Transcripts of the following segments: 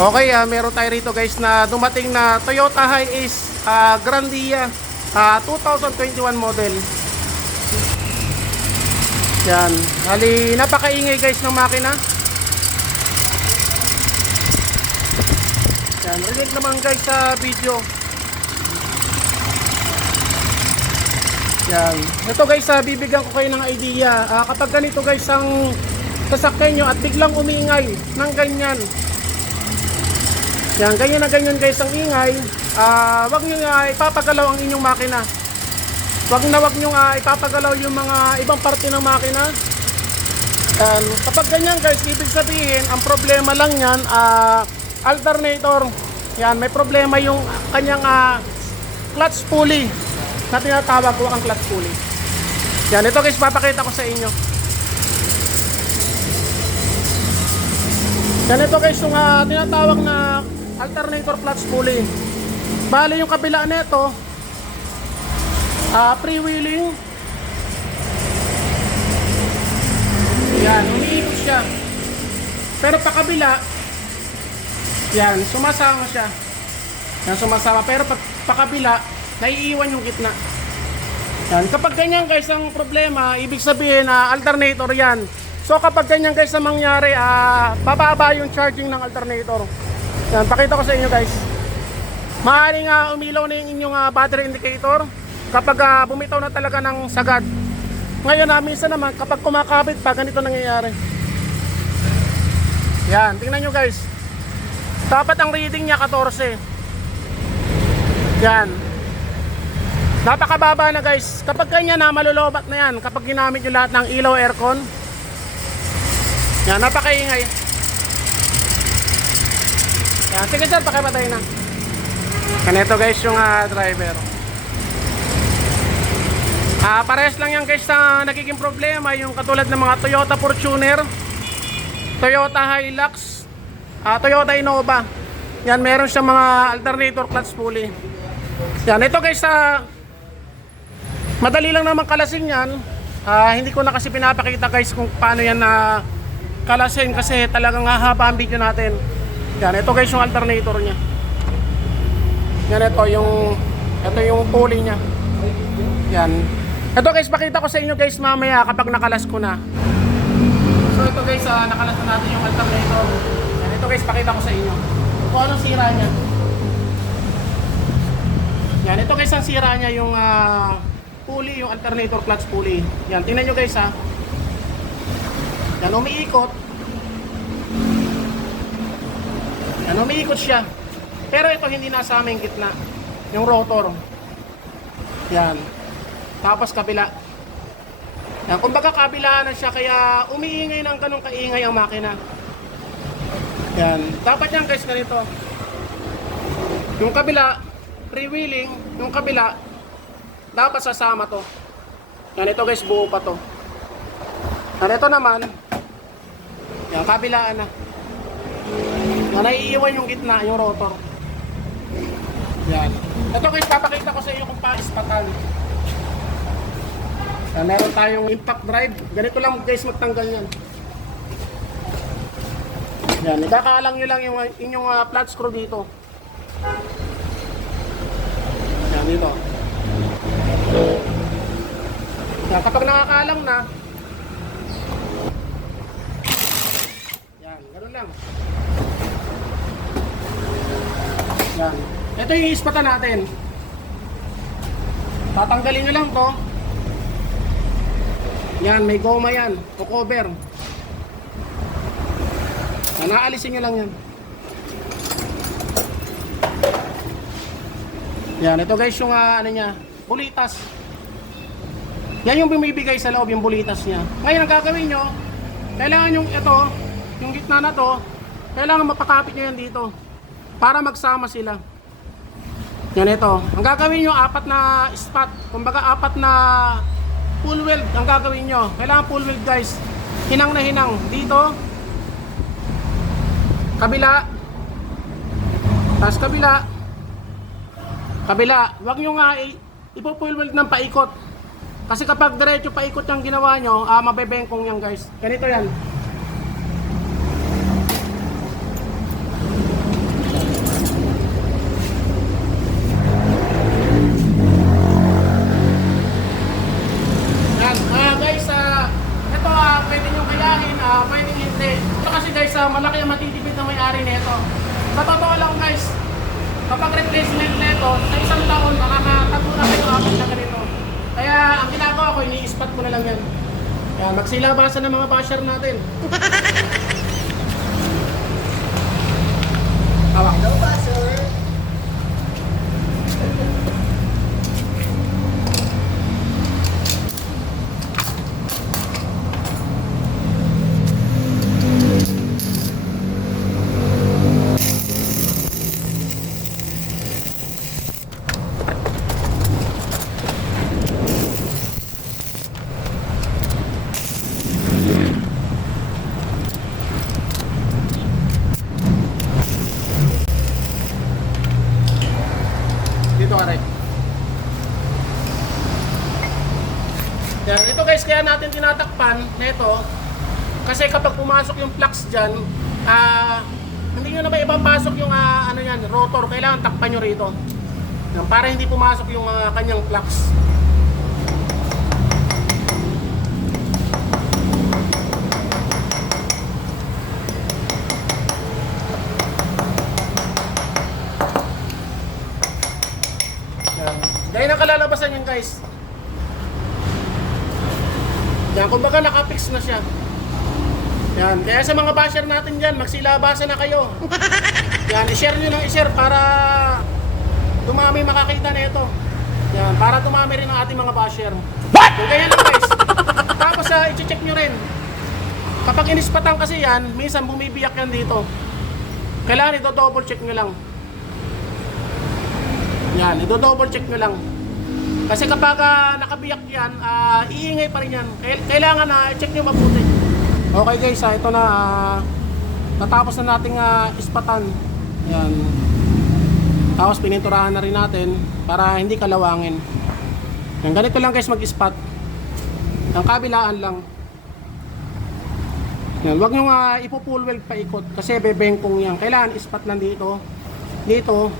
Okay, meron tayo rito guys na dumating na Toyota Hiace Grandia 2021 model. Yan, hali napakaingay guys ng makina. Yan, relate naman guys sa video. Yan, ito guys, bibigyan ko kayo ng idea. Kapag ganito guys ang sasakyan nyo at biglang umiingay ng ganyan, yan, ganyan na ganyan guys ang ingay, wag nyo ipapagalaw ang inyong makina. Wag nyo ipapagalaw yung mga ibang parte ng makina. Yan, kapag ganyan guys, ibig sabihin ang problema lang yan, alternator. Yan, may problema yung kanyang clutch pulley na tinatawag ko ang clutch pulley. Yan, ito guys, papakita ko sa inyo. Yan, ito guys yung tinatawag na alternator clutch pulley. Bali yung kabila nito, freewheeling. Yan, umiikot siya. Pero pa kabila, yan, sumasama siya. Yan, sumasama. Pero pa kabila, naiiwan yung gitna. Yan, kapag ganyan guys ang problema, ibig sabihin na alternator yan. So kapag ganyan guys ang mangyari, bababa yung charging ng alternator. Yan, pakita ko sa inyo guys. Maaaring umilaw na yung inyong battery indicator kapag bumitaw na talaga ng sagad. Ngayon minsan naman kapag kumakabit pa, ganito nangyayari. Yan, tingnan nyo guys. Dapat ang reading niya 14. Yan, napakababa na guys. Kapag ganyan malulobat na yan kapag ginamit nyo lahat ng ilaw, aircon. Yan, napakaingay. Yan, sige sir, pakipatay na. Ganito guys yung driver. Parehas lang yan guys na nagiging problema. Yung katulad ng mga Toyota Fortuner, Toyota Hilux, Toyota Innova. Yan, meron siyang mga alternator clutch pulley. Yan, ito guys, madali lang naman kalasin yan. Hindi ko na kasi pinapakita guys kung paano yan kalasin kasi talagang hahaba ang video natin. Yan, ito guys yung alternator niya. Yan, ito yung pulley niya. Yan. Ito guys, pakita ko sa inyo guys mamaya kapag nakalas ko na. So ito guys, nakalas na natin yung alternator. Yan, ito guys, pakita ko sa inyo kung anong sira niya. Yan, ito guys ang sira niya, yung pulley, yung alternator clutch pulley. Yan, tingnan nyo guys Yan, umiikot. Yan, umiikot siya. Pero ito hindi nasama yung gitna, yung rotor. Yan. Tapos kabila. Yan, kumbaga kabilaan na siya kaya umiingay ng ganong kaingay ang makina. Yan. Dapat yan guys ganito. Yung kabila, freewheeling, yung kabila, dapat sasama to. Yan, ito guys, buo pa to. Yan, ito naman, yan, kabilaan na. Yan, naiiwan yung gitna, yung rotor. Yan. Ito guys, papakita ko sa iyo kung paispatan. Yan, meron tayong impact drive. Ganito lang guys magtanggal yan. Yan, idakaalang nyo lang yung inyong flat screw dito. Yan, dito. Yan, kapag nakakaalang na, yan, ganoon lang. Yan. Ito yung ispatan natin. Tatanggalin nyo lang to. Yan, may goma yan. O cover. Yan, naalisin nyo lang yan. Yan, ito guys yung ano niya, bulitas. Yan yung bumibigay sa loob, yung bulitas niya. Ngayon ang gagawin nyo, kailangan yung ito, yung gitna na to, kailangan mapakapit nyo yan dito para magsama sila. Yan, ito. Ang gagawin nyo, 4 na spot. Kumbaga 4 na full weld ang gagawin nyo. Kailangan full weld guys. Hinang na hinang. Dito, kabila, tapos kabila, kabila. Huwag nyo nga ipo-full weld ng paikot. Kasi kapag diretso paikot yung ginawa nyo, mabebengkong yan guys. Ganito yan. Hindi. Ito kasi guys, malaki ang matitipid na may-ari nito. Sa totoo lang guys, kapag replacement nito, sa isang taon, makakatago na kayo apat na ganito. Kaya ang ginagawa ko, ini-spot ko na lang yan. Kaya magsilabasan ng mga basher natin. Hawak. Hello ba, sir? Dito ka rin. Yan, ito guys, kaya natin tinatakpan nito kasi kapag pumasok yung flux dyan, hindi nyo na ba ipapasok yung ano yan, rotor, kailangan takpan nyo rito. Yan, para hindi pumasok yung kanyang flux. Dahil nakalalabasan yan guys. Yan, kumbaga nakapix na siya. Yan, kaya sa mga basher natin dyan, magsilabasan na kayo. Yan, i-share nyo ng i-share para dumami makakita na ito. Yan, para dumami rin ang ating mga basher. Kung kaya lang guys. Tapos i-check nyo rin. Kapag inispatan kasi yan, minsan bumibiyak yan dito. Kailangan ito double check nyo lang. Yan, ito double check nyo lang. Kasi kapag nakabiyak yan, iingay pa rin yan. Kailangan i-check nyo mabuti. Okay guys, ito na. Natapos na nating ispatan. Yan. Tapos pininturahan na rin natin para hindi kalawangin. Yan, ganito lang guys mag-ispat. Ang kabilaan lang. Yan, huwag nyo ipo-full weld paikot kasi bebengkong yan. Kailangan ispat lang dito. Dito.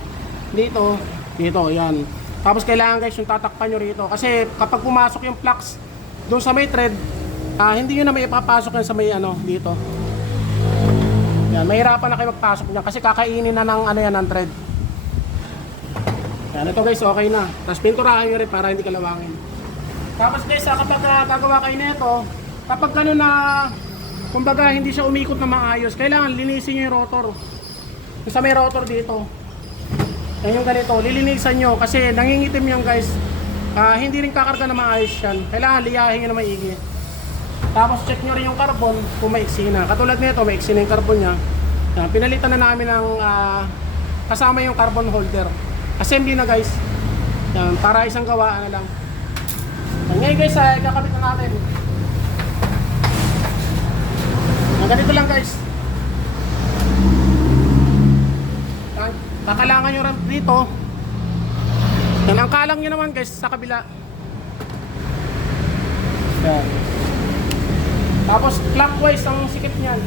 Dito. Dito, yan. Tapos kailangan guys yung tatakpan nyo rito. Kasi kapag pumasok yung flux doon sa may thread, hindi nyo na may ipapasok yan sa may dito. Yan, mahirapan na kayo magpasok niyan kasi kakainin na ng ng thread. Yan, ito guys, okay na. Tapos pinturahan nyo rin para hindi kalawangin. Tapos guys, kapag gagawa kayo nito, kapag gano'n na, kumbaga hindi siya umikot na maayos, kailangan linisin nyo yung rotor. Yung sa may rotor dito. Yan yung ganito, lilinisan nyo kasi nangingitim yan guys. Hindi rin kakarga na maayos yan. Kailangan liyahin nyo na maigi. Tapos check nyo rin yung carbon kung maiksi na. Katulad nito, maiksi na yung carbon nya. Pinalitan na namin ng kasama yung carbon holder. Assembly na guys. Yan, para isang gawaan na lang. Ngayon guys, kakabit na natin. Ganito lang guys. Kakalangan nyo rin dito. Yan, ang kalang nyo naman guys sa kabila. Yan. Tapos clockwise ang sikip nyan.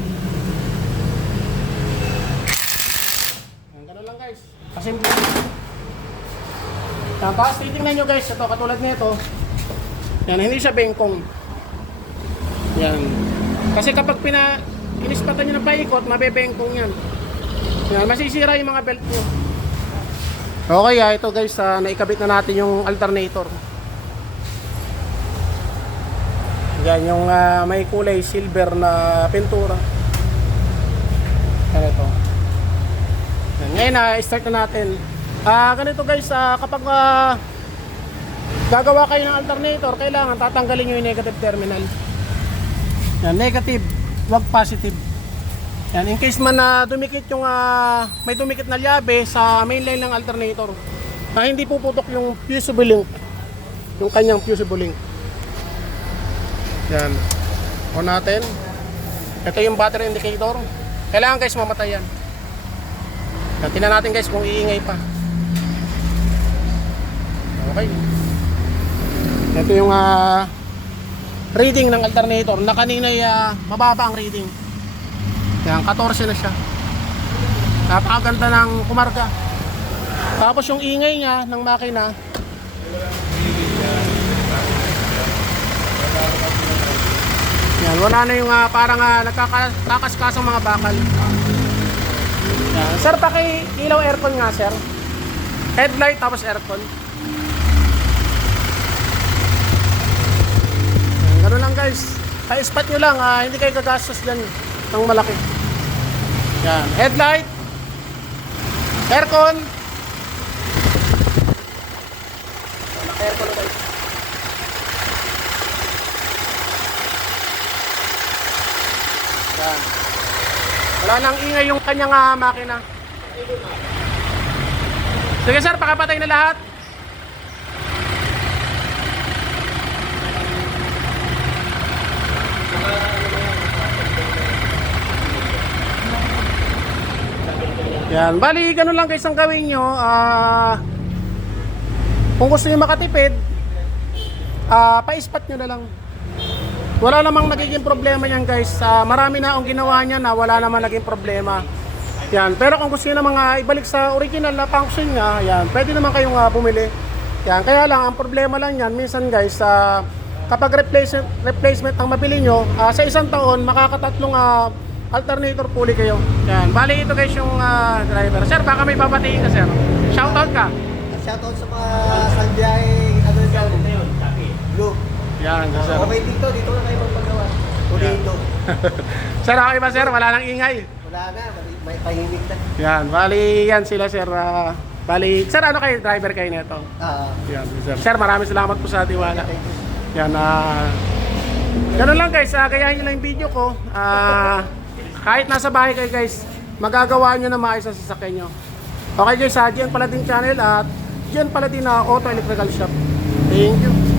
Yan, ganun lang guys. Assembly. Yan, tapos titingnan nyo guys, ito katulad nito. Yan, hindi siya bengkong. Yan. Kasi kapag inispatan nyo ng paikot, mabebengkong yan. Yan, masisira yung mga belt nyo. Okay, ito guys, naikabit na natin yung alternator. Yan, yung may kulay silver na pintura. Yan ito. Yan, ngayon start na natin. Ganito guys, kapag gagawa kayo ng alternator, kailangan tatanggalin nyo yung negative terminal. Yan, negative, wag positive. Yan, in case man na dumikit yung may dumikit na lyabe sa main line ng alternator, hindi puputok yung fusible link, yung kanyang fusible link. Yan, on natin. Ito yung battery indicator. Kailangan guys mamatay yan. Yan, tingnan natin guys kung iingay pa. Okay. Ito yung reading ng alternator na kanina mababa ang reading. Yan, 14 na siya. Napakaganda ng kumarga. Tapos yung ingay niya ng makina, Yan, wala na yung parang nagkakaskasang mga bakal. Yan. Sir, ilaw aircon nga, sir. Headlight tapos aircon. Yan, gano'n lang guys. Pa-spot nyo lang, hindi kayo gagastos dyan ng malaki. Yan, headlight, aircon. Aircon na guys. Yan. Wala nang ingay yung kanyang makina. Sige sir, pakapatay na lahat. Yan, bali ganun lang guys ang gawin nyo. Kung gusto nyo makatipid, pa-spot nyo na lang. Wala namang nagiging problema yan guys. Marami na akong ginawa niya na wala namang naging problema. Yan, pero kung gusto nyo namang ibalik sa original na function nga, yan, pwede naman kayong bumili. Yan, kaya lang ang problema lang yan minsan guys, kapag replacement ang mabili nyo, sa isang taon makakatatlong alternator pulley kayo. Yan, bali ito guys yung driver. Sir, baka may babatiin ka sir. Shoutout ka. Shoutout sa mga Sanjay, Blue. Yan, sir. Okay dito na kayo magpagawa. Dito. Sir, okay ba sir? Wala nang ingay. Wala na, may tahimik na. Yan, bali yan sila sir. Bali, sir ano kayo? Driver kayo nito? Yan, sir. Sir, maraming salamat po sa tiwala. Yan, ganun lang guys, gayahin nyo lang yung video ko. Kahit nasa bahay kayo guys, magagawa nyo na maayos ang sasakyan nyo. Okay guys, Gian Paladin channel at Gian Paladin Auto Electrical Shop. Thank you.